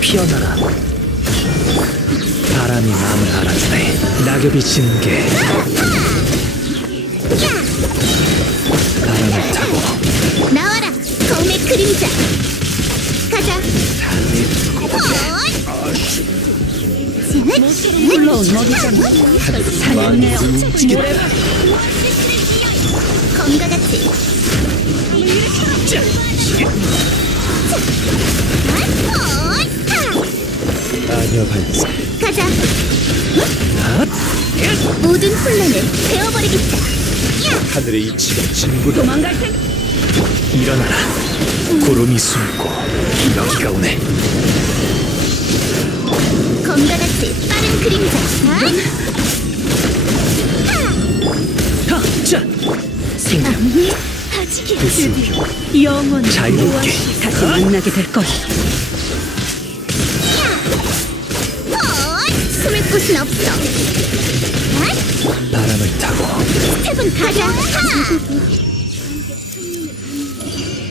피어나라 바람이 마음을 알아주네 낙엽이 지는 게 바람을 타고 나와라 검의 그림자 가자 물러온 먹이잖아 살려내요 검과 같이 아녀 발사 가자. 모든 혼란을 베어버리겠다. 하늘의 이치가 진구다 도망갈 생 일어나라. 구름이 숨고 기러기가 오네. 검과 같이 빠른 그림자. 자 생명 아직이 부수요 영원 자유롭게. 다시 만나게 될 거야. 숨을 곳은 없어. 바람을 타고. 스텝은 가자